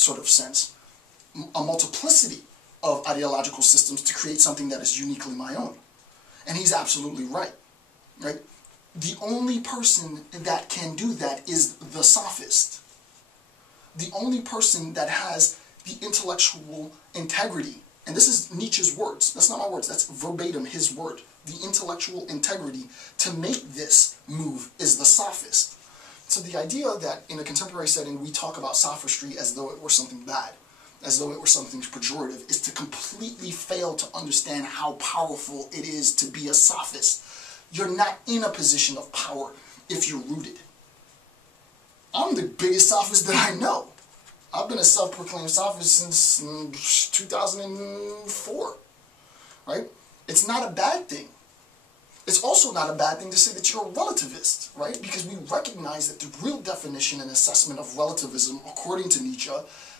sort of sense, a multiplicity of ideological systems to create something that is uniquely my own. And he's absolutely right, right? The only person that can do that is the sophist. The only person that has the intellectual integrity, and this is Nietzsche's words, that's not my words, that's verbatim his word, the intellectual integrity to make this move is the sophist. So the idea that in a contemporary setting we talk about sophistry as though it were something bad, as though it were something pejorative, is to completely fail to understand how powerful it is to be a sophist. You're not in a position of power if you're rooted. I'm the biggest sophist that I know. I've been a self-proclaimed sophist since 2004, right? It's not a bad thing. It's also not a bad thing to say that you're a relativist, right? Because we recognize that the real definition and assessment of relativism, according to Nietzsche,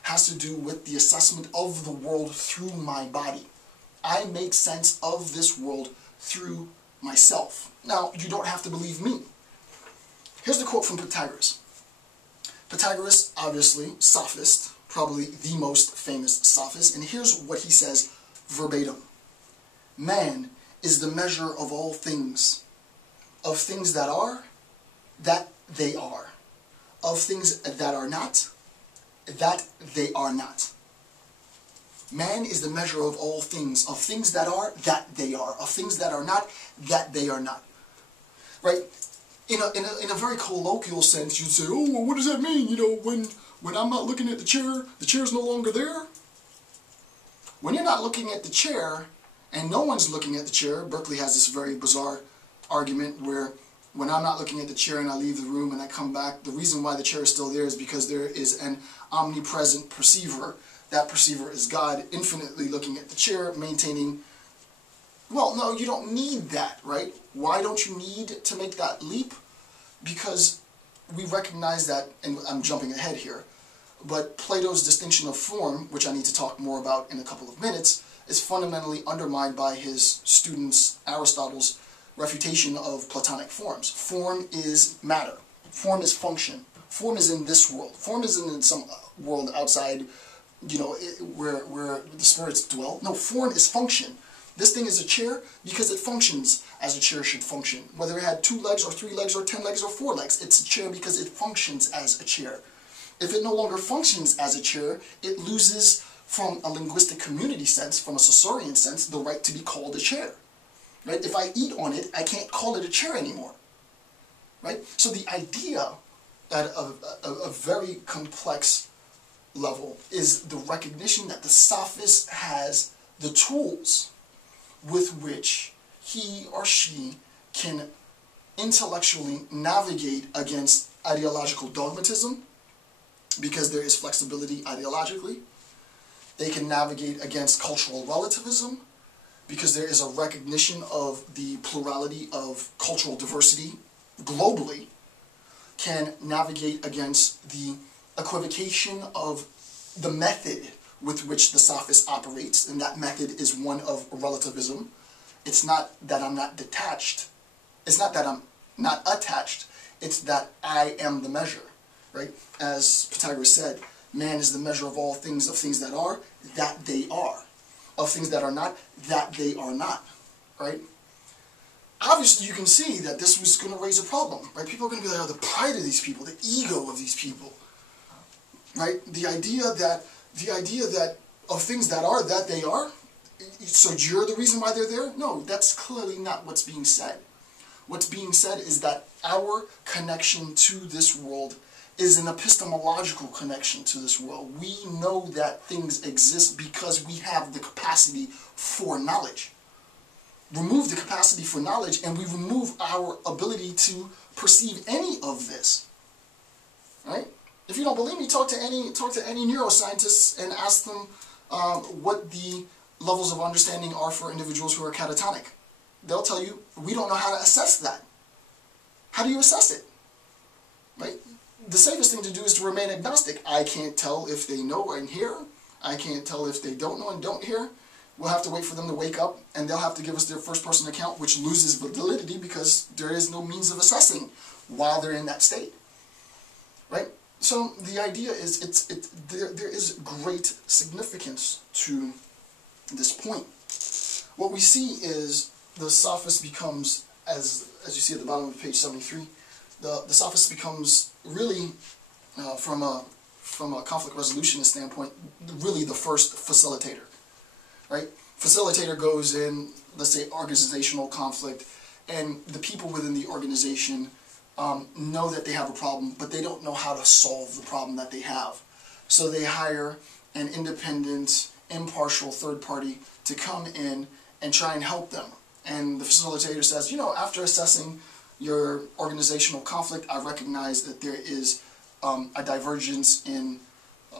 has to do with the assessment of the world through my body. I make sense of this world through myself. Now, you don't have to believe me. Here's the quote from Pythagoras. Pythagoras, obviously, sophist, probably the most famous sophist, and here's what he says verbatim. Man is the measure of all things. Of things that are, that they are. Of things that are not, that they are not. Man is the measure of all things. Of things that are, that they are. Of things that are not, that they are not. Right? In a very colloquial sense, you'd say, oh, well, what does that mean? You know, when I'm not looking at the chair's no longer there? When you're not looking at the chair, and no one's looking at the chair, Berkeley has this very bizarre argument where when I'm not looking at the chair and I leave the room and I come back, the reason why the chair is still there is because there is an omnipresent perceiver. That perceiver is God infinitely looking at the chair, maintaining... Well, no, you don't need that, right? Why don't you need to make that leap? Because we recognize that, and I'm jumping ahead here, but Plato's distinction of form, which I need to talk more about in a couple of minutes, is fundamentally undermined by his students Aristotle's refutation of Platonic forms. Form is matter. Form is function. Form is in this world. Form isn't in some world outside, you know, where the spirits dwell. No, form is function. This thing is a chair because it functions as a chair should function. Whether it had 2 legs or 3 legs or 10 legs or 4 legs, it's a chair because it functions as a chair. If it no longer functions as a chair, it loses, from a linguistic community sense, from a Saussurean sense, the right to be called a chair. Right? If I eat on it, I can't call it a chair anymore. Right? So the idea at a very complex level is the recognition that the sophist has the tools with which he or she can intellectually navigate against ideological dogmatism, because there is flexibility ideologically. They can navigate against cultural relativism, because there is a recognition of the plurality of cultural diversity globally. Can navigate against the equivocation of the method with which the sophist operates, and that method is one of relativism. It's not that I'm not detached. It's not that I'm not attached. It's that I am the measure, right? As Pythagoras said, man is the measure of all things, of things that are, that they are. Of things that are not, that they are not, right? Obviously, you can see that this was going to raise a problem, right? People are going to be like, oh, the pride of these people, the ego of these people, right? The idea that of things that are, that they are, so you're the reason why they're there? No, that's clearly not what's being said. What's being said is that our connection to this world is an epistemological connection to this world. We know that things exist because we have the capacity for knowledge. Remove the capacity for knowledge and we remove our ability to perceive any of this. Right? If you don't believe me, talk to any neuroscientists and ask them what the levels of understanding are for individuals who are catatonic. They'll tell you, we don't know how to assess that. How do you assess it? Right? The safest thing to do is to remain agnostic. I can't tell if they know and hear. I can't tell if they don't know and don't hear. We'll have to wait for them to wake up, and they'll have to give us their first-person account, which loses validity because there is no means of assessing while they're in that state. Right? So the idea is, there is great significance to this point. What we see is the sophist becomes, as you see at the bottom of page 73, the sophist becomes really, from a conflict resolutionist standpoint, really the first facilitator, right? Facilitator goes in, let's say, organizational conflict, and the people within the organization know that they have a problem, but they don't know how to solve the problem that they have. So they hire an independent, impartial third party to come in and try and help them. And the facilitator says, you know, after assessing your organizational conflict, I recognize that there is a divergence in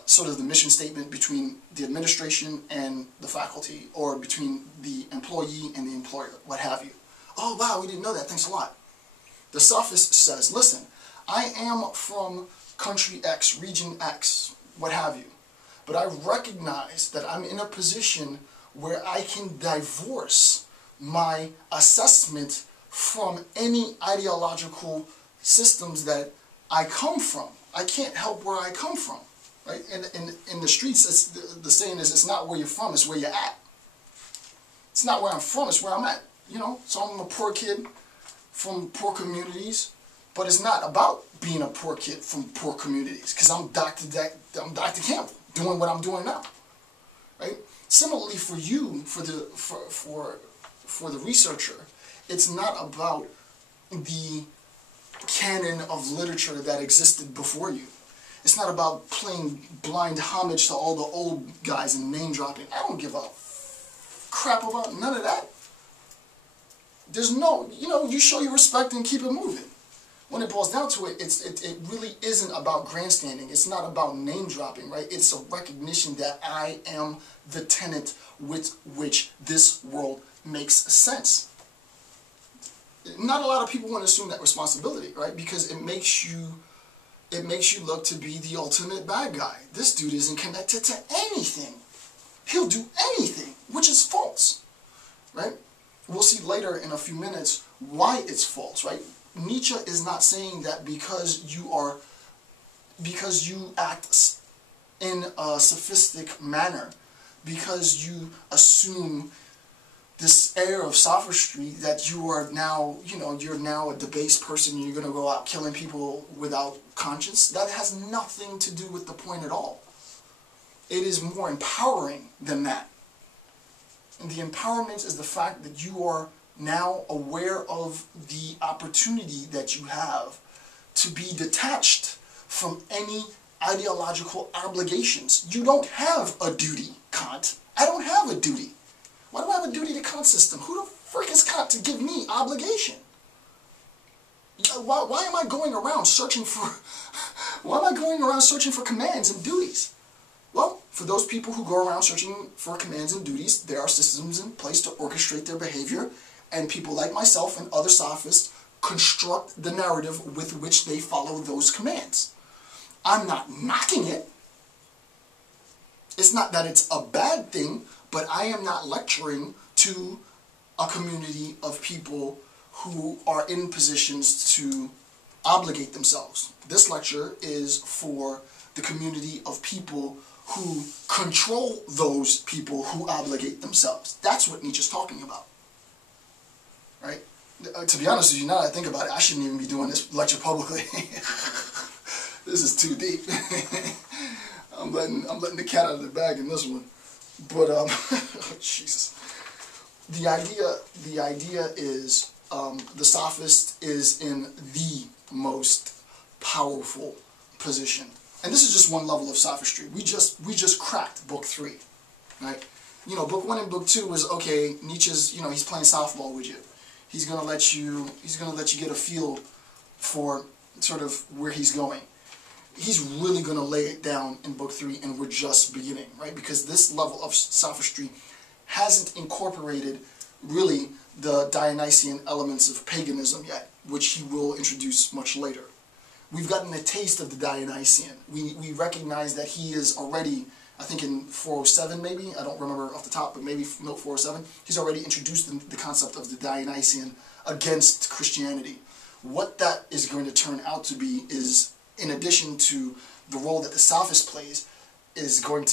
sort of the mission statement between the administration and the faculty, or between the employee and the employer, what have you. Oh, wow, we didn't know that. Thanks a lot. The sophist says, listen, I am from country X, region X, what have you, but I recognize that I'm in a position where I can divorce my assessment from any ideological systems that I come from. I can't help where I come from, right? In the streets, the saying is, it's not where you're from, it's where you're at. It's not where I'm from, it's where I'm at, you know? So I'm a poor kid from poor communities, but it's not about being a poor kid from poor communities, because I'm Dr. Campbell, doing what I'm doing now, right? Similarly for you, for the researcher, it's not about the canon of literature that existed before you. It's not about playing blind homage to all the old guys and name dropping. I don't give a crap about none of that. There's no, you know, you show your respect and keep it moving. When it boils down to it, it really isn't about grandstanding. It's not about name dropping, right? It's a recognition that I am the tenet with which this world makes sense. Not a lot of people want to assume that responsibility, right? Because it makes you look to be the ultimate bad guy. This dude isn't connected to anything. He'll do anything, which is false, right? We'll see later in a few minutes why it's false, right? Nietzsche is not saying that because you act in a sophistic manner, because you assume this air of sophistry, that you are now, you know, you're now a debased person and you're going to go out killing people without conscience. That has nothing to do with the point at all. It is more empowering than that. And the empowerment is the fact that you are now aware of the opportunity that you have to be detached from any ideological obligations. You don't have a duty, Kant. I don't have a duty. Why do I have a duty to Kant system? Who the frick is Kant to give me obligation? Why am I going around searching for commands and duties? Well, for those people who go around searching for commands and duties, there are systems in place to orchestrate their behavior, and people like myself and other sophists construct the narrative with which they follow those commands. I'm not knocking it. It's not that it's a bad thing, but I am not lecturing to a community of people who are in positions to obligate themselves. This lecture is for the community of people who control those people who obligate themselves. That's what Nietzsche's talking about, right? To be honest with you, now that I think about it, I shouldn't even be doing this lecture publicly. This is too deep. I'm letting the cat out of the bag in this one. But Jesus. The idea is the sophist is in the most powerful position. And this is just one level of sophistry. We just cracked book 3, right? You know, book 1 and book 2 was, okay, Nietzsche's, you know, he's playing softball with you. He's gonna let you get a feel for sort of where he's going. He's really gonna lay it down in book 3, and we're just beginning, right? Because this level of sophistry hasn't incorporated really the Dionysian elements of paganism yet, which he will introduce much later. We've gotten a taste of the Dionysian. We recognize that he is already, I think in 407 maybe, I don't remember off the top, but maybe note 407, he's already introduced the concept of the Dionysian against Christianity. What that is going to turn out to be is in addition to the role that the sophist plays, is going to